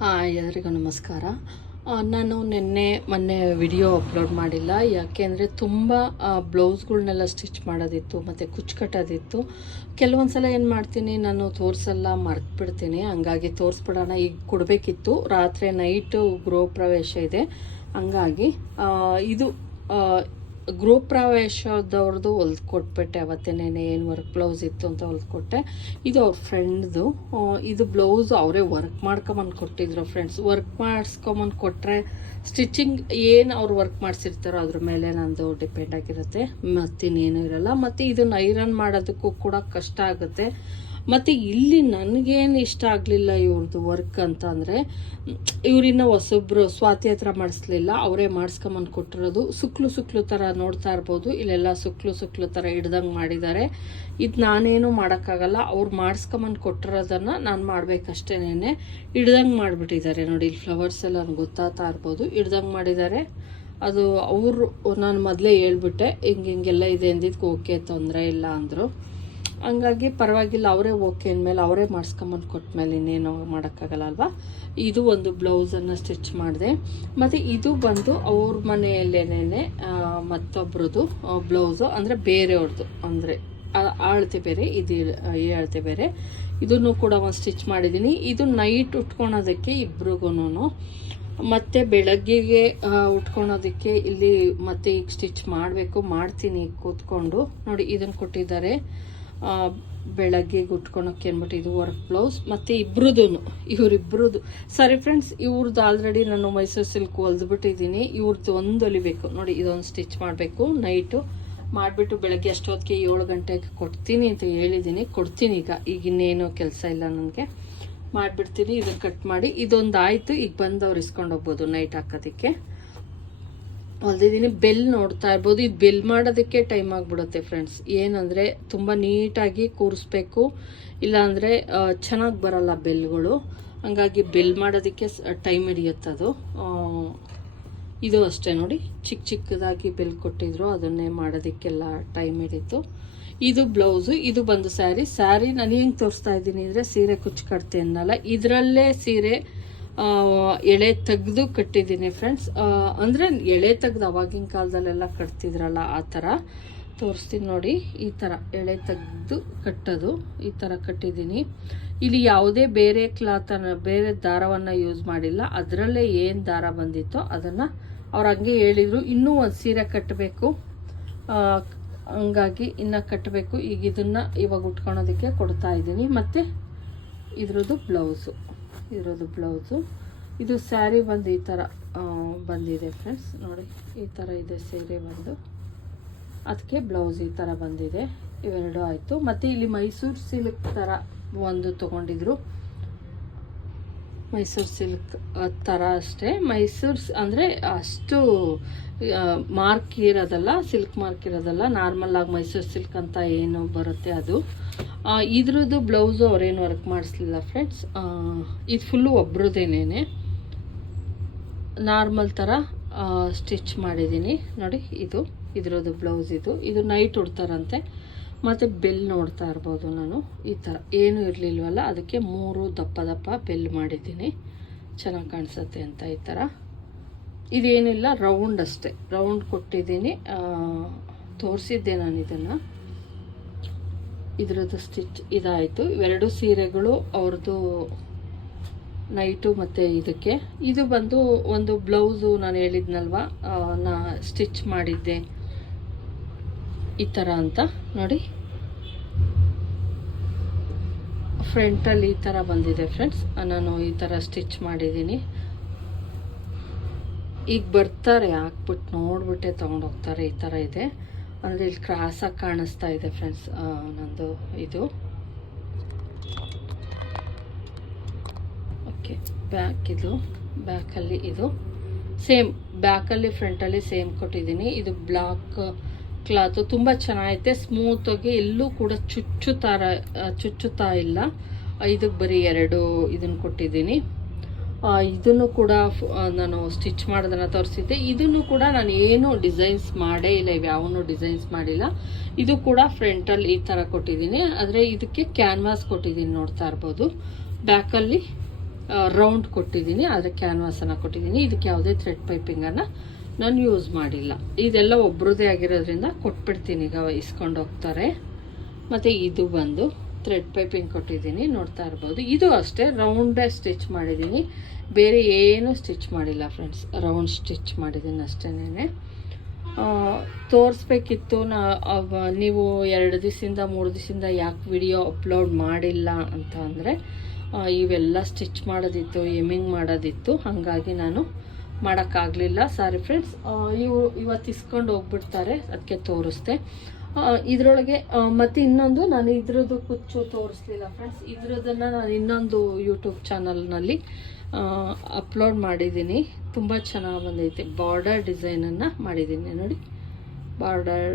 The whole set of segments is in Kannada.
ಹಾಯ್, ಎಲ್ರಿಗೂ ನಮಸ್ಕಾರ. ನಾನು ನಿನ್ನೆ ಮೊನ್ನೆ ವಿಡಿಯೋ ಅಪ್ಲೋಡ್ ಮಾಡಿಲ್ಲ. ಯಾಕೆಂದರೆ ತುಂಬ ಬ್ಲೌಸ್ಗಳ್ನೆಲ್ಲ ಸ್ಟಿಚ್ ಮಾಡೋದಿತ್ತು, ಮತ್ತು ಕುಚ್ಚು ಕಟ್ಟೋದಿತ್ತು. ಕೆಲವೊಂದು ಸಲ ಏನು ಮಾಡ್ತೀನಿ, ನಾನು ತೋರಿಸಲ್ಲ, ಮರ್ತ್ಬಿಡ್ತೀನಿ. ಹಂಗಾಗಿ ತೋರಿಸ್ಬಿಡೋಣ. ಈಗ ಕೊಡಬೇಕಿತ್ತು. ರಾತ್ರಿ ನೈಟು ಗೃಹ ಪ್ರವೇಶ ಇದೆ. ಹಂಗಾಗಿ ಇದು ಗೃಹ ಪ್ರವೇಶದವ್ರದ್ದು ಹೊಲ್ದು ಕೊಟ್ಬಿಟ್ಟೆ ಅವತ್ತೇನೇನೆ ಏನು ವರ್ಕ್ ಬ್ಲೌಸ್ ಇತ್ತು ಅಂತ ಹೊಲ್ದು ಕೊಟ್ಟೆ ಇದು ಅವ್ರ ಫ್ರೆಂಡ್ದು ಇದು ಬ್ಲೌಸ್ ಅವರೇ ವರ್ಕ್ ಮಾಡ್ಕೊಂಬಂದು ಕೊಟ್ಟಿದ್ರು ಫ್ರೆಂಡ್ಸ್ ವರ್ಕ್ ಮಾಡಿಸ್ಕೊಂಬಂದು ಕೊಟ್ಟರೆ ಸ್ಟಿಚಿಂಗ್ ಏನು ಅವ್ರು ವರ್ಕ್ ಮಾಡಿಸಿರ್ತಾರೋ ಅದ್ರ ಮೇಲೆ ನಂದು ಡಿಪೆಂಡ್ ಆಗಿರುತ್ತೆ. ಮತ್ತಿನ್ನೇನು ಇರಲ್ಲ. ಮತ್ತು ಇದನ್ನು ಐರನ್ ಮಾಡೋದಕ್ಕೂ ಕೂಡ ಕಷ್ಟ ಆಗುತ್ತೆ. ಮತ್ತು ಇಲ್ಲಿ ನನಗೇನು ಇಷ್ಟ ಆಗಲಿಲ್ಲ ಇವ್ರದ್ದು ವರ್ಕ್ ಅಂತಂದರೆ ಇವರಿನ್ನ ಹೊಸೊಬ್ರು ಸ್ವಾತಿ ಹತ್ರ ಮಾಡಿಸ್ಲಿಲ್ಲ, ಅವರೇ ಮಾಡಿಸ್ಕೊಂಬಂದು ಕೊಟ್ಟಿರೋದು. ಸುಕ್ಲು ಸುಕ್ಲು ಥರ ನೋಡ್ತಾ ಇರ್ಬೋದು. ಇಲ್ಲೆಲ್ಲ ಸುಕ್ಲು ಸುಕ್ಲು ಥರ ಹಿಡ್ದಂಗೆ ಮಾಡಿದ್ದಾರೆ. ಇದು ನಾನೇನು ಮಾಡೋಕ್ಕಾಗಲ್ಲ. ಅವ್ರು ಮಾಡಿಸ್ಕೊಂಬಂದು ಕೊಟ್ಟಿರೋದನ್ನು ನಾನು ಮಾಡಬೇಕಷ್ಟೇನೆ ಹಿಡ್ದಂಗೆ ಮಾಡಿಬಿಟ್ಟಿದ್ದಾರೆ ನೋಡಿ, ಇಲ್ಲಿ ಫ್ಲವರ್ಸ್ ಎಲ್ಲ ನನಗೆ ಗೊತ್ತಾಗ್ತಾ ಇರ್ಬೋದು. ಹಿಡ್ದಂಗೆ ಮಾಡಿದ್ದಾರೆ. ಅದು ಅವರು, ನಾನು ಮೊದಲೇ ಹೇಳ್ಬಿಟ್ಟೆ, ಹಿಂಗೆ ಹಿಂಗೆಲ್ಲ ಇದೆ ಅಂದಿದ್ದಕ್ಕೆ ಓಕೆ ತೊಂದರೆ ಇಲ್ಲ ಅಂದರು. ಹಂಗಾಗಿ ಪರವಾಗಿಲ್ಲ, ಅವರೇ ಓಕೆ ಅಂದಮೇಲೆ ಅವರೇ ಮಾಡಿಸ್ಕೊಂಬಂದು ಕೊಟ್ಟಮೇಲೆ ಇನ್ನೇನು ಮಾಡೋಕ್ಕಾಗಲ್ಲ ಅಲ್ವಾ? ಇದು ಒಂದು ಬ್ಲೌಸನ್ನು ಸ್ಟಿಚ್ ಮಾಡಿದೆ. ಮತ್ತು ಇದು ಬಂದು ಅವ್ರ ಮನೆಯಲ್ಲೇನೇ ಮತ್ತೊಬ್ರದ್ದು ಬ್ಲೌಸು ಅಂದರೆ ಬೇರೆಯವ್ರದ್ದು ಅಂದರೆ ಆಳ್ತೆ ಬೇರೆ, ಇದು ಈ ಅಳತೆ ಬೇರೆ. ಇದನ್ನು ಕೂಡ ಒಂದು ಸ್ಟಿಚ್ ಮಾಡಿದ್ದೀನಿ. ಇದು ನೈಟ್ ಉಟ್ಕೊಳೋದಕ್ಕೆ ಇಬ್ರಿಗೂ ಮತ್ತೆ ಬೆಳಗ್ಗೆಗೆ ಉಟ್ಕೊಳೋದಕ್ಕೆ ಇಲ್ಲಿ ಮತ್ತೆ ಈಗ ಸ್ಟಿಚ್ ಮಾಡಬೇಕು, ಮಾಡ್ತೀನಿ ಕೂತ್ಕೊಂಡು. ನೋಡಿ ಇದನ್ನು ಕೊಟ್ಟಿದ್ದಾರೆ. ಬೆಳಗ್ಗೆಗೆ ಉಟ್ಕೊಳಕ್ಕೆ ಅಂದ್ಬಿಟ್ಟು ಇದು ವರ್ಕ್ ಬ್ಲೌಸ್ ಮತ್ತು ಇಬ್ರದ್ದು ಇವರಿಬ್ರದ್ದು ಸರಿ ಫ್ರೆಂಡ್ಸ್ ಇವ್ರದ್ದು ಆಲ್ರೆಡಿ ನಾನು ಮೈಸೂರು ಸಿಲ್ಕ್ ಹೊಲ್ದ್ಬಿಟ್ಟಿದ್ದೀನಿ ಇವ್ರದ್ದು ಒಂದು ಹೊಲಿಬೇಕು ನೋಡಿ, ಇದೊಂದು ಸ್ಟಿಚ್ ಮಾಡಬೇಕು. ನೈಟು ಮಾಡಿಬಿಟ್ಟು ಬೆಳಗ್ಗೆ ಅಷ್ಟೊತ್ತಿಗೆ ಏಳು ಗಂಟೆಗೆ ಕೊಡ್ತೀನಿ ಅಂತ ಹೇಳಿದ್ದೀನಿ ಕೊಡ್ತೀನಿ ಈಗ. ಈಗ ಇನ್ನೇನು ಕೆಲಸ ಇಲ್ಲ ನನಗೆ. ಮಾಡಿಬಿಡ್ತೀನಿ, ಇದನ್ನು ಕಟ್ ಮಾಡಿ. ಇದೊಂದು ಆಯಿತು. ಈಗ ಬಂದು ಅವ್ರು ಇಸ್ಕೊಂಡು ಹೋಗ್ಬೋದು ನೈಟ್ ಹಾಕೋದಕ್ಕೆ. ಹೊಲ್ದಿದ್ದೀನಿ ಬೆಲ್ ನೋಡ್ತಾ ಇರ್ಬೋದು. ಇದು ಬೆಲ್ ಮಾಡೋದಕ್ಕೆ ಟೈಮ್ ಆಗಿಬಿಡುತ್ತೆ ಫ್ರೆಂಡ್ಸ್ ಏನಂದರೆ ತುಂಬ ನೀಟಾಗಿ ಕೂರಿಸ್ಬೇಕು. ಇಲ್ಲಾಂದರೆ ಚೆನ್ನಾಗಿ ಬರಲ್ಲ ಬೆಲ್ಗಳು. ಹಂಗಾಗಿ ಬೆಲ್ ಮಾಡೋದಕ್ಕೆ ಟೈಮ್ ಹಿಡಿಯುತ್ತದು ಇದು ಅಷ್ಟೇ ನೋಡಿ. ಚಿಕ್ಕ ಚಿಕ್ಕದಾಗಿ ಬೆಲ್ ಕೊಟ್ಟಿದ್ರು, ಅದನ್ನೇ ಮಾಡೋದಕ್ಕೆಲ್ಲ ಟೈಮ್ ಹಿಡಿತು. ಇದು ಬ್ಲೌಸು ಇದು ಬಂದು ಸ್ಯಾರಿ ಸ್ಯಾರಿ ನಾನು ಹೆಂಗೆ ತೋರಿಸ್ತಾ ಇದ್ದೀನಿ ಅಂದರೆ ಸೀರೆ ಕುಚ್ಚು ಕಟ್ತೆ ಅನ್ನಲ್ಲ. ಇದರಲ್ಲೇ ಸೀರೆ ಎಳೆ ತೆಗೆದು ಕಟ್ಟಿದ್ದೀನಿ ಫ್ರೆಂಡ್ಸ್ ಅಂದರೆ ಎಳೆ ತೆಗೆದು ಅವಾಗಿನ ಕಾಲದಲ್ಲೆಲ್ಲ ಕಟ್ತಿದ್ರಲ್ಲ ಆ ಥರ ತೋರಿಸ್ತೀನಿ ನೋಡಿ, ಈ ಥರ ಎಳೆ ತೆಗೆದು ಕಟ್ಟೋದು, ಈ ಥರ ಕಟ್ಟಿದ್ದೀನಿ. ಇಲ್ಲಿ ಯಾವುದೇ ಬೇರೆ ಕ್ಲಾತನ್ನು ಬೇರೆ ದಾರವನ್ನು ಯೂಸ್ ಮಾಡಿಲ್ಲ. ಅದರಲ್ಲೇ ಏನು ದಾರ ಬಂದಿತ್ತೋ ಅದನ್ನು ಅವ್ರು ಹಂಗೆ ಹೇಳಿದರು. ಇನ್ನೂ ಒಂದು ಸೀರೆ ಕಟ್ಟಬೇಕು ಹಂಗಾಗಿ ಇನ್ನು ಕಟ್ಟಬೇಕು ಈಗ ಇದನ್ನು ಇವಾಗ ಉಟ್ಕೊಳೋದಕ್ಕೆ ಕೊಡ್ತಾ ಇದ್ದೀನಿ. ಮತ್ತು ಇದ್ರದ್ದು ಬ್ಲೌಸು ಇದ್ರದ್ದು ಬ್ಲೌಸು. ಇದು ಸ್ಯಾರಿ ಬಂದು ಈ ಥರ ಬಂದಿದೆ ಫ್ರೆಂಡ್ಸ್. ನೋಡಿ, ಈ ಥರ ಇದೆ ಸೀರೆ ಬಂದು. ಅದಕ್ಕೆ ಬ್ಲೌಸ್ ಈ ಥರ ಬಂದಿದೆ. ಇವೆರಡು ಆಯಿತು. ಮತ್ತು ಇಲ್ಲಿ ಮೈಸೂರು ಸಿಲ್ಕ್ ಥರ ಒಂದು ತೊಗೊಂಡಿದ್ರು. ಮೈಸೂರು ಸಿಲ್ಕ್ ಥರ ಅಷ್ಟೇ. ಮೈಸೂರು ಅಂದರೆ ಅಷ್ಟು ಮಾರ್ಕ್ ಇರೋದಲ್ಲ, ಸಿಲ್ಕ್ ಮಾರ್ಕ್ ಇರೋದಲ್ಲ. ನಾರ್ಮಲ್ ಆಗಿ ಮೈಸೂರು ಸಿಲ್ಕ್ ಅಂತ ಏನು ಬರುತ್ತೆ ಅದು. ಇದ್ರದ್ದು ಬ್ಲೌಸು ಅವ್ರೇನು ವರ್ಕ್ ಮಾಡಿಸ್ಲಿಲ್ಲ ಫ್ರೆಂಡ್ಸ್ ಇದು ಫುಲ್ಲು ಒಬ್ರದೇನೇ ನಾರ್ಮಲ್ ಥರ ಸ್ಟಿಚ್ ಮಾಡಿದ್ದೀನಿ. ನೋಡಿ, ಇದು, ಇದ್ರದ್ದು ಬ್ಲೌಸ್ ಇದು. ಇದು ನೈಟ್ ಉಡ್ತಾರಂತೆ. ಮತ್ತು ಬೆಲ್ ನೋಡ್ತಾ ಇರ್ಬೋದು ನಾನು. ಈ ಥರ ಏನೂ ಇರಲಿಲ್ವಲ್ಲ, ಅದಕ್ಕೆ ಮೂರು ದಪ್ಪ ದಪ್ಪ ಬೆಲ್ ಮಾಡಿದ್ದೀನಿ. ಚೆನ್ನಾಗಿ ಕಾಣಿಸುತ್ತೆ ಅಂತ ಈ ಥರ ಇದೇನಿಲ್ಲ ರೌಂಡ್ ಅಷ್ಟೇ. ರೌಂಡ್ ಕೊಟ್ಟಿದ್ದೀನಿ. ತೋರಿಸಿದ್ದೆ ನಾನು ಇದನ್ನು. ಇದರದ್ದು ಸ್ಟಿಚ್ ಇದಾಯಿತು. ಇವೆರಡು ಸೀರೆಗಳು ಅವ್ರದ್ದು ನೈಟು ಮತ್ತು ಇದಕ್ಕೆ. ಇದು ಬಂದು ಒಂದು ಬ್ಲೌಸು ನಾನು ಹೇಳಿದ್ನಲ್ವ? ನಾ ಸ್ಟಿಚ್ ಮಾಡಿದ್ದೆ. ಈ ಥರ ಅಂತ. ನೋಡಿ. ಫ್ರಂಟಲ್ಲಿ ಈ ಥರ ಬಂದಿದೆ ಫ್ರೆಂಡ್ಸ್ ನಾನು ಈ ಥರ ಸ್ಟಿಚ್ ಮಾಡಿದ್ದೀನಿ. ಈಗ ಬರ್ತಾರೆ ಹಾಕ್ಬಿಟ್ಟು ನೋಡ್ಬಿಟ್ಟೆ ತೊಗೊಂಡೋಗ್ತಾರೆ, ಈ ಥರ ಇದೆ. ಅಂದರೆ ಇಲ್ಲಿ ಕ್ರಾಸಾಗಿ ಕಾಣಿಸ್ತಾ ಇದೆ ಫ್ರೆಂಡ್ಸ್ ನಂದು ಇದು. ಓಕೆ ಬ್ಯಾಕ್ ಇದು. ಬ್ಯಾಕಲ್ಲಿ ಇದು. ಸೇಮ್ ಬ್ಯಾಕಲ್ಲಿ ಫ್ರಂಟಲ್ಲಿ ಸೇಮ್ ಕೊಟ್ಟಿದ್ದೀನಿ. ಇದು ಬ್ಲಾಕ್ ಕ್ಲಾತು ತುಂಬ ಚೆನ್ನಾಗೈತೆ. ಸ್ಮೂತಾಗಿ ಎಲ್ಲೂ ಕೂಡ ಚುಚ್ಚುತ್ತಾರ ಚುಚ್ಚುತ್ತಾ ಇಲ್ಲ. ಇದಕ್ಕೆ ಬರೀ ಎರಡು ಇದನ್ನು ಕೊಟ್ಟಿದ್ದೀನಿ. ಇದನ್ನು ಕೂಡ ನಾನು ಸ್ಟಿಚ್ ಮಾಡೋದನ್ನು ತೋರಿಸಿದ್ದೆ. ಇದನ್ನು ಕೂಡ ನಾನು ಏನು ಡಿಸೈನ್ಸ್ ಮಾಡೇ ಇಲ್ಲ ಇವ್ಯಾವನು ಡಿಸೈನ್ಸ್ ಮಾಡಿಲ್ಲ. ಇದು ಕೂಡ ಫ್ರಂಟಲ್ಲಿ ಈ ಥರ ಕೊಟ್ಟಿದ್ದೀನಿ. ಆದರೆ ಇದಕ್ಕೆ ಕ್ಯಾನ್ವಾಸ್ ಕೊಟ್ಟಿದ್ದೀನಿ ನೋಡ್ತಾ ಇರ್ಬೋದು. ಬ್ಯಾಕಲ್ಲಿ ರೌಂಡ್ ಕೊಟ್ಟಿದ್ದೀನಿ. ಆದರೆ ಕ್ಯಾನ್ವಾಸನ್ನು ಕೊಟ್ಟಿದ್ದೀನಿ. ಇದಕ್ಕೆ ಯಾವುದೇ ಥ್ರೆಡ್ ಪೈಪಿಂಗನ್ನು ನಾನು ಯೂಸ್ ಮಾಡಿಲ್ಲ. ಇದೆಲ್ಲ ಒಬ್ರದೇ ಆಗಿರೋದ್ರಿಂದ ಕೊಟ್ಬಿಡ್ತೀನಿ. ಈಗ ಇಸ್ಕೊಂಡು ಹೋಗ್ತಾರೆ. ಮತ್ತು ಇದು ಬಂದು. ಥ್ರೆಡ್ ಪೈಪಿಂಗ್ ಕೊಟ್ಟಿದ್ದೀನಿ, ನೋಡ್ತಾ ಇರ್ಬೋದು. ಇದು ಅಷ್ಟೇ ರೌಂಡೇ ಸ್ಟಿಚ್ ಮಾಡಿದ್ದೀನಿ. ಬೇರೆ ಏನೂ ಸ್ಟಿಚ್ ಮಾಡಿಲ್ಲ ಫ್ರೆಂಡ್ಸ್ ರೌಂಡ್ ಸ್ಟಿಚ್ ಮಾಡಿದ್ದೀನಿ ಅಷ್ಟೇನೆ. ತೋರಿಸ್ಬೇಕಿತ್ತು ನಾ ನೀವು ಎರಡು ದಿವಸದಿಂದ, ಮೂರು ದಿವಸದಿಂದ ಯಾಕೆ ವಿಡಿಯೋ ಅಪ್ಲೋಡ್ ಮಾಡಿಲ್ಲ ಅಂತ ಅಂದರೆ ಇವೆಲ್ಲ ಸ್ಟಿಚ್ ಮಾಡೋದಿತ್ತು ಎಮಿಂಗ್ ಮಾಡೋದಿತ್ತು. ಹಾಗಾಗಿ ನಾನು ಮಾಡೋಕ್ಕಾಗಲಿಲ್ಲ. ಸಾರಿ ಫ್ರೆಂಡ್ಸ್ ಇವು ಇವತ್ತು ಇಸ್ಕೊಂಡು ಹೋಗ್ಬಿಡ್ತಾರೆ ಅದಕ್ಕೆ ತೋರಿಸ್ದೆ. ಇದರೊಳಗೆ ಮತ್ತು ಇನ್ನೊಂದು ನಾನು ಇದ್ರದ್ದು ಕುಚ್ಚು ತೋರಿಸ್ಲಿಲ್ಲ ಫ್ರೆಂಡ್ಸ್ ಇದ್ರದನ್ನ ನಾನು ಇನ್ನೊಂದು ಯೂಟ್ಯೂಬ್ ಚಾನಲ್ನಲ್ಲಿ ಅಪ್ಲೋಡ್ ಮಾಡಿದ್ದೀನಿ. ತುಂಬ ಚೆನ್ನಾಗಿ ಬಂದೈತೆ. ಬಾರ್ಡರ್ ಡಿಸೈನನ್ನು ಮಾಡಿದ್ದೀನಿ. ನೋಡಿ ಬಾರ್ಡರ್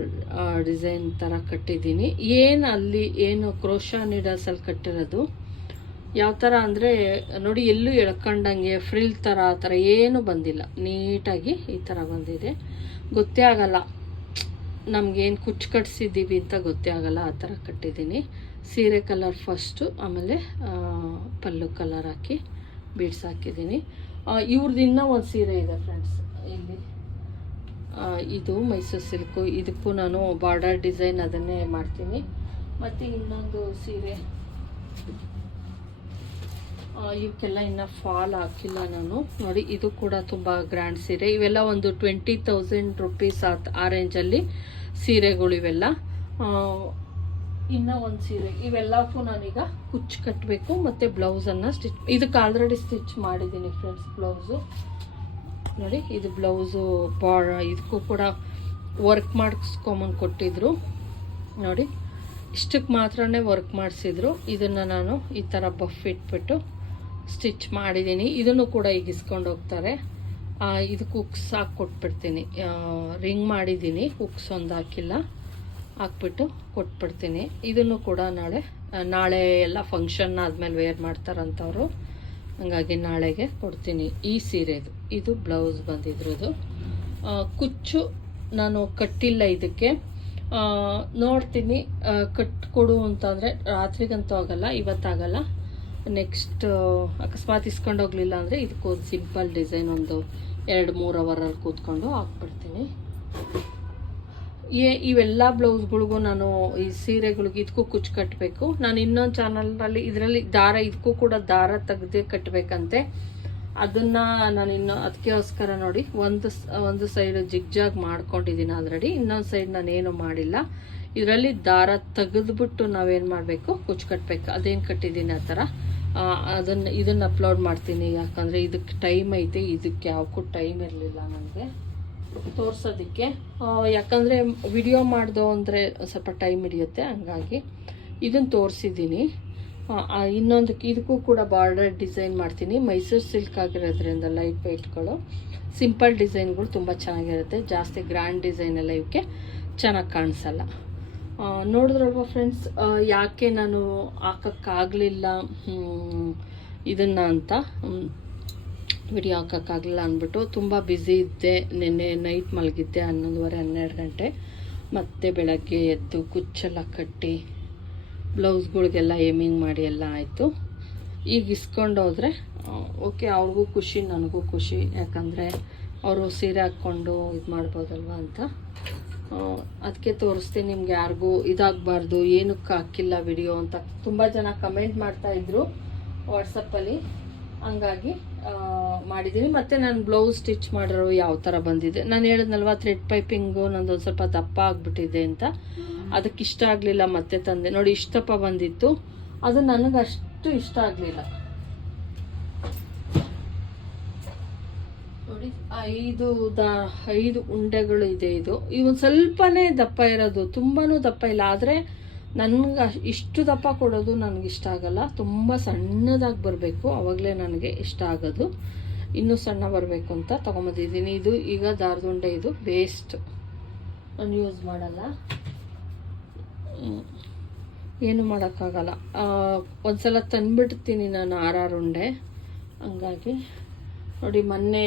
ಡಿಸೈನ್ ಥರ ಕಟ್ಟಿದ್ದೀನಿ. ಏನು ಅಲ್ಲಿ ಏನು ಕ್ರೋಶಾ ನೀಡಲ್ಸಲ್ಲಿ ಕಟ್ಟಿರೋದು? ಯಾವ ಥರ ಅಂದರೆ, ನೋಡಿ, ಎಲ್ಲೂ ಎಳ್ಕೊಂಡಂಗೆ ಫ್ರಿಲ್ ಥರ ಆ ಥರ ಏನೂ ಬಂದಿಲ್ಲ. ನೀಟಾಗಿ ಈ ಥರ ಬಂದಿದೆ. ಗೊತ್ತೇ ಆಗಲ್ಲ. ನಮಗೇನು ಕುಚ್ಚು ಕಟ್ಸಿದ್ದೀವಿ ಅಂತ ಗೊತ್ತೇ ಆಗಲ್ಲ, ಆ ಥರ ಕಟ್ಟಿದ್ದೀನಿ. ಸೀರೆ ಕಲರ್ ಫಸ್ಟು ಆಮೇಲೆ ಪಲ್ಲು ಕಲರ್ ಹಾಕಿ ಬೀಡ್ಸ್ ಹಾಕಿದ್ದೀನಿ. ಇವ್ರದ್ದು ಇನ್ನೂ ಒಂದು ಸೀರೆ ಇದೆ ಫ್ರೆಂಡ್ಸ್ ಇಲ್ಲಿ. ಇದು ಮೈಸೂರು ಸಿಲ್ಕು ಇದಕ್ಕೂ ನಾನು ಬಾರ್ಡರ್ ಡಿಸೈನ್ ಅದನ್ನೇ ಮಾಡ್ತೀನಿ. ಮತ್ತು ಇನ್ನೊಂದು ಸೀರೆ. ಇವಕ್ಕೆಲ್ಲ ಇನ್ನು ಫಾಲ್ ಹಾಕಿಲ್ಲ ನಾನು. ನೋಡಿ, ಇದು ಕೂಡ ತುಂಬ ಗ್ರ್ಯಾಂಡ್ ಸೀರೆ. ಇವೆಲ್ಲ ಒಂದು ಟ್ವೆಂಟಿ ತೌಸಂಡ್ ರುಪೀಸ್ ಆ ರೇಂಜಲ್ಲಿ ಸೀರೆಗಳು ಇವೆಲ್ಲ. ಇನ್ನೂ ಒಂದು ಸೀರೆ. ಇವೆಲ್ಲಕ್ಕೂ ನಾನೀಗ ಕುಚ್ಚು ಕಟ್ಟಬೇಕು ಮತ್ತು ಬ್ಲೌಸನ್ನು ಸ್ಟಿಚ್ ಇದಕ್ಕೆ ಆಲ್ರೆಡಿ ಸ್ಟಿಚ್ ಮಾಡಿದ್ದೀನಿ ಫ್ರೆಂಡ್ಸ್ ಬ್ಲೌಸು ನೋಡಿ, ಇದು ಬ್ಲೌಸು ಬಾಳ ಇದಕ್ಕೂ ಕೂಡ ವರ್ಕ್ ಮಾಡಿಸ್ಕೊಂಬಂದು ಕೊಟ್ಟಿದ್ರು. ನೋಡಿ ಇಷ್ಟಕ್ಕೆ ಮಾತ್ರನೇ ವರ್ಕ್ ಮಾಡಿಸಿದ್ರು. ಇದನ್ನು ನಾನು ಈ ಥರ ಬಫ್ ಇಟ್ಬಿಟ್ಟು ಸ್ಟಿಚ್ ಮಾಡಿದ್ದೀನಿ. ಇದನ್ನು ಕೂಡ ಈಗ ಇಸ್ಕೊಂಡು ಹೋಗ್ತಾರೆ ಇದಕ್ಕೆ ಹುಕ್ಸ್ ಹಾಕಿ ಕೊಟ್ಬಿಡ್ತೀನಿ ರಿಂಗ್ ಮಾಡಿದ್ದೀನಿ. ಹುಕ್ಸ್ ಒಂದು ಹಾಕಿಲ್ಲ. ಹಾಕ್ಬಿಟ್ಟು ಕೊಟ್ಬಿಡ್ತೀನಿ. ಇದನ್ನು ಕೂಡ ನಾಳೆ ನಾಳೆ ಎಲ್ಲ ಫಂಕ್ಷನ್ ಆದಮೇಲೆ ವೇರ್ ಮಾಡ್ತಾರಂಥವ್ರು ಹಂಗಾಗಿ ನಾಳೆಗೆ ಕೊಡ್ತೀನಿ ಈ ಸೀರೆದು. ಇದು ಬ್ಲೌಸ್ ಬಂದಿದ್ರದ್ದು ಕುಚ್ಚು ನಾನು ಕಟ್ಟಿಲ್ಲ ಇದಕ್ಕೆ. ನೋಡ್ತೀನಿ. ಕಟ್ಕೊಡು ಅಂತಂದರೆ ರಾತ್ರಿಗಂತೂ ಆಗಲ್ಲ, ಇವತ್ತಾಗಲ್ಲ. ನೆಕ್ಸ್ಟ್ ಅಕಸ್ಮಾತ್ ಇಸ್ಕೊಂಡು ಹೋಗ್ಲಿಲ್ಲ ಅಂದರೆ ಇದಕ್ಕೊಂದು ಸಿಂಪಲ್ ಡಿಸೈನ್ ಒಂದು ಎರಡು, ಮೂರು ಅವರಲ್ಲಿ ಕೂತ್ಕೊಂಡು ಹಾಕ್ಬಿಡ್ತೀನಿ. ಏ ಇವೆಲ್ಲ ಬ್ಲೌಸ್ಗಳಿಗೂ ನಾನು ಈ ಸೀರೆಗಳಿಗೆ ಇದಕ್ಕೂ ಕುಚ್ಚು ಕಟ್ಟಬೇಕು ನಾನು ಇನ್ನೊಂದು ಚಾನಲ್ನಲ್ಲಿ ಇದರಲ್ಲಿ ದಾರ ಇದಕ್ಕೂ ಕೂಡ ದಾರ ತೆಗ್ದೇ ಕಟ್ಟಬೇಕಂತೆ ಅದನ್ನು ನಾನು ಇನ್ನು ಅದಕ್ಕೋಸ್ಕರ ನೋಡಿ, ಒಂದು ಒಂದು ಸೈಡ್ ಜಿಗ್ಜಾಗ್ ಮಾಡ್ಕೊಂಡಿದ್ದೀನಿ ಆಲ್ರೆಡಿ ಇನ್ನೊಂದು ಸೈಡ್ ನಾನು ಏನು ಮಾಡಿಲ್ಲ. ಇದರಲ್ಲಿ ದಾರ ತೆಗೆದ್ಬಿಟ್ಟು ನಾವೇನು ಮಾಡಬೇಕು? ಕುಚ್ಚು ಕಟ್ಟಬೇಕು ಅದೇನು ಕಟ್ಟಿದ್ದೀನಿ ಆ ಥರ ಅದನ್ನ, ಇದನ್ನ ಅಪ್ಲೋಡ್ ಮಾಡ್ತೀನಿ. ಯಾಕಂದರೆ ಇದಕ್ಕೆ ಟೈಮ್ ಐತೆ, ಇದಕ್ಕೆ ಯಾವಕ್ಕೂ ಟೈಮ್ ಇರಲಿಲ್ಲ ನನಗೆ ತೋರಿಸೋದಕ್ಕೆ. ಯಾಕಂದ್ರೆ ವಿಡಿಯೋ ಮಾಡ್ದೋ ಅಂದರೆ ಸ್ವಲ್ಪ ಟೈಮ್ ಹಿಡಿಯುತ್ತೆ, ಹಂಗಾಗಿ ಇದನ್ನು ತೋರಿಸಿದ್ದೀನಿ. ಇನ್ನೊಂದು ಇದಕ್ಕೂ ಕೂಡ ಬಾರ್ಡರ್ ಡಿಸೈನ್ ಮಾಡ್ತೀನಿ. ಮೈಸೂರು ಸಿಲ್ಕ್ ಆಗಿರೋದ್ರಿಂದ ಲೈಟ್ ವೆಯ್ಟ್ಗಳು ಸಿಂಪಲ್ ಡಿಸೈನ್ಗಳು ತುಂಬ ಚೆನ್ನಾಗಿರುತ್ತೆ. ಜಾಸ್ತಿ ಗ್ರ್ಯಾಂಡ್ ಡಿಸೈನ್ ಎಲ್ಲ ಇವಕ್ಕೆ ಚೆನ್ನಾಗಿ ಕಾಣಿಸಲ್ಲ. ನೋಡಿದ್ರಲ್ವ ಫ್ರೆಂಡ್ಸ್ ಯಾಕೆ ನಾನು ಹಾಕೋಕ್ಕಾಗಲಿಲ್ಲ? ಇದನ್ನು ಅಂತ. ವಿಡಿಯೋ ಹಾಕೋಕ್ಕಾಗಲಿಲ್ಲ ಅಂದ್ಬಿಟ್ಟು ತುಂಬ ಬ್ಯುಸಿ ಇದ್ದೆ. ನಿನ್ನೆ ನೈಟ್ ಮಲಗಿದ್ದೆ ಹನ್ನೊಂದುವರೆ, ಹನ್ನೆರಡು ಗಂಟೆ. ಮತ್ತೆ ಬೆಳಗ್ಗೆ ಎದ್ದು ಕುಚ್ಚೆಲ್ಲ ಕಟ್ಟಿ ಬ್ಲೌಸ್ಗಳಿಗೆಲ್ಲ ಏಮಿಂಗ್ ಮಾಡಿ ಎಲ್ಲ ಆಯಿತು. ಈಗ ಇಸ್ಕೊಂಡೋದ್ರೆ ಓಕೆ ಅವ್ರಿಗೂ ಖುಷಿ, ನನಗೂ ಖುಷಿ. ಯಾಕಂದರೆ, ಅವರು ಸೀರೆ ಹಾಕ್ಕೊಂಡು ಇದು ಮಾಡ್ಬೋದಲ್ವ ಅಂತ. ಅದಕ್ಕೆ ತೋರಿಸ್ತೀನಿ ನಿಮ್ಗೆ ಯಾರಿಗೂ ಇದಾಗಬಾರ್ದು, ಏನಕ್ಕೆ ಹಾಕಿಲ್ಲ ವಿಡಿಯೋ ಅಂತ. ತುಂಬ ಜನ ಕಮೆಂಟ್ ಮಾಡ್ತಾ ಇದ್ರು ವಾಟ್ಸಪ್ಪಲ್ಲಿ ಹಂಗಾಗಿ ಮಾಡಿದ್ದೀನಿ ಮತ್ತು ನಾನು ಬ್ಲೌಸ್ ಸ್ಟಿಚ್ ಮಾಡಿರೋ ಯಾವ ಥರ ಬಂದಿದೆ. ನಾನು ಹೇಳಿದ್ನಲ್ವ ಥ್ರೆಡ್ ಪೈಪಿಂಗು ನಂದು ಒಂದು ಸ್ವಲ್ಪ ದಪ್ಪ ಆಗಿಬಿಟ್ಟಿದೆ ಅಂತ. ಅದಕ್ಕೆ ಇಷ್ಟ ಆಗಲಿಲ್ಲ ಮತ್ತೆ ತಂದೆ. ನೋಡಿ, ಇಷ್ಟಪ್ಪ ಬಂದಿತ್ತು. ಅದು ನನಗೆ ಅಷ್ಟು ಇಷ್ಟ ಆಗಲಿಲ್ಲ. ನೋಡಿ ಐದು ದ ಐದು ಉಂಡೆಗಳು ಇದೆ ಇದು. ಇವು ಸ್ವಲ್ಪನೇ ದಪ್ಪ ಇರೋದು ತುಂಬಾನು ದಪ್ಪ ಇಲ್ಲ. ಆದರೆ ನನಗೆ ಇಷ್ಟು ದಪ್ಪ ಕೊಡೋದು ನನಗೆ ಇಷ್ಟ ಆಗಲ್ಲ. ತುಂಬ ಸಣ್ಣದಾಗಿ ಬರಬೇಕು ಆವಾಗಲೇ ನನಗೆ ಇಷ್ಟ ಆಗೋದು. ಇನ್ನೂ ಸಣ್ಣ ಬರಬೇಕು ಅಂತ ತೊಗೊಂಬಂದಿದ್ದೀನಿ. ಇದು ಈಗ ದಾರದುಂಡೆ ಇದು ವೇಸ್ಟ್ ನಾನು ಯೂಸ್ ಮಾಡಲ್ಲ. ಏನು ಮಾಡೋಕ್ಕಾಗಲ್ಲ. ಆ, ಒಂದ್ಸಲ ತಂದ್ಬಿಡ್ತೀನಿ ನಾನು ಆರಾರು ಉಂಡೆ. ಹಂಗಾಗಿ ನೋಡಿ ಮೊನ್ನೆ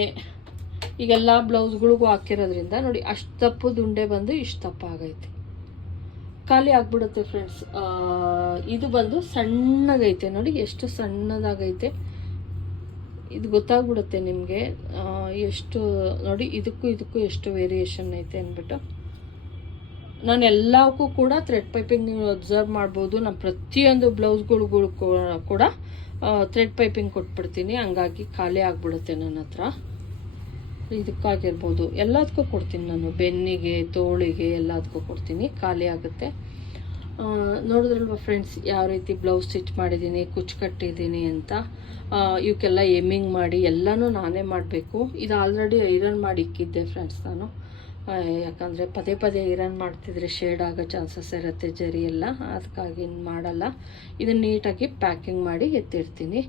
ಈಗೆಲ್ಲ ಬ್ಲೌಸ್ಗಳಿಗೂ ಹಾಕಿರೋದ್ರಿಂದ ನೋಡಿ ಅಷ್ಟು ತಪ್ಪು ದುಂಡೆ ಬಂದು ಇಷ್ಟು ತಪ್ಪ ಆಗೈತೆ ಖಾಲಿ ಆಗ್ಬಿಡುತ್ತೆ ಫ್ರೆಂಡ್ಸ್ ಇದು ಬಂದು ಸಣ್ಣಗೈತೆ. ನೋಡಿ ಎಷ್ಟು ಸಣ್ಣದಾಗೈತೆ. ಇದು ಗೊತ್ತಾಗ್ಬಿಡುತ್ತೆ ನಿಮಗೆ. ಎಷ್ಟು, ನೋಡಿ ಇದಕ್ಕೂ ಇದಕ್ಕೂ ಎಷ್ಟು ವೇರಿಯೇಷನ್ ಐತೆ ಅಂದ್ಬಿಟ್ಟು. ನಾನು ಎಲ್ಲಕ್ಕೂ ಕೂಡ ಥ್ರೆಡ್ ಪೈಪಿಂಗ್ ನೀವು ಅಬ್ಸರ್ವ್ ಮಾಡ್ಬೋದು. ನಾನು ಪ್ರತಿಯೊಂದು ಬ್ಲೌಸ್ಗಳಿಗೂ ಕೂಡ ಥ್ರೆಡ್ ಪೈಪಿಂಗ್ ಕೊಟ್ಬಿಡ್ತೀನಿ. ಹಂಗಾಗಿ ಖಾಲಿ ಆಗಿಬಿಡುತ್ತೆ ನನ್ನ ಹತ್ರ ಇದಕ್ಕಾಗಿರ್ಬೋದು. ಎಲ್ಲದಕ್ಕೂ ಕೊಡ್ತೀನಿ ನಾನು. ಬೆನ್ನಿಗೆ, ತೋಳಿಗೆ ಎಲ್ಲದಕ್ಕೂ ಕೊಡ್ತೀನಿ. ಖಾಲಿ ಆಗುತ್ತೆ. ನೋಡಿದ್ರಲ್ವ ಫ್ರೆಂಡ್ಸ್ ಯಾವ ರೀತಿ ಬ್ಲೌಸ್ ಸ್ಟಿಚ್ ಮಾಡಿದ್ದೀನಿ ಕುಚ್ಚು ಕಟ್ಟಿದ್ದೀನಿ ಅಂತ. ಇವಕ್ಕೆಲ್ಲ ಎಮ್ಮಿಂಗ್ ಮಾಡಿ ಎಲ್ಲನೂ ನಾನೇ ಮಾಡಬೇಕು. ಇದು ಆಲ್ರೆಡಿ ಐರನ್ ಮಾಡಿ ಇಕ್ಕಿದ್ದೆ ಫ್ರೆಂಡ್ಸ್ ನಾನು. ಯಾಕಂದರೆ ಪದೇ ಪದೇ ಐರನ್ ಮಾಡ್ತಿದ್ರೆ ಶೇಡ್ ಆಗೋ ಚಾನ್ಸಸ್ ಇರುತ್ತೆ ಜರಿ ಎಲ್ಲ. ಅದಕ್ಕಾಗಿ ಮಾಡಲ್ಲ. ಇದನ್ನು ನೀಟಾಗಿ ಪ್ಯಾಕಿಂಗ್ ಮಾಡಿ ಎತ್ತಿರ್ತೀನಿ.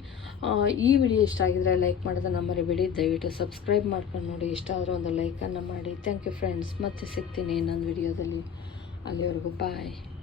ಆ, ಈ ವಿಡಿಯೋ ಇಷ್ಟ ಆಗಿದ್ರೆ ಲೈಕ್ ಮಾಡೋದನ್ನು ಮರಿಬೇಡಿ. ದಯವಿಟ್ಟು ಸಬ್ಸ್ಕ್ರೈಬ್ ಮಾಡ್ಕೊಂಡು ನೋಡಿ. ಇಷ್ಟ ಆದರೂ ಒಂದು ಲೈಕನ್ನು ಮಾಡಿ. ಥ್ಯಾಂಕ್ ಯು ಫ್ರೆಂಡ್ಸ್ ಮತ್ತೆ ಸಿಗ್ತೀನಿ ಇನ್ನೊಂದು ವಿಡಿಯೋದಲ್ಲಿ ಅಲ್ಲಿವರೆಗೂ ಬಾಯ್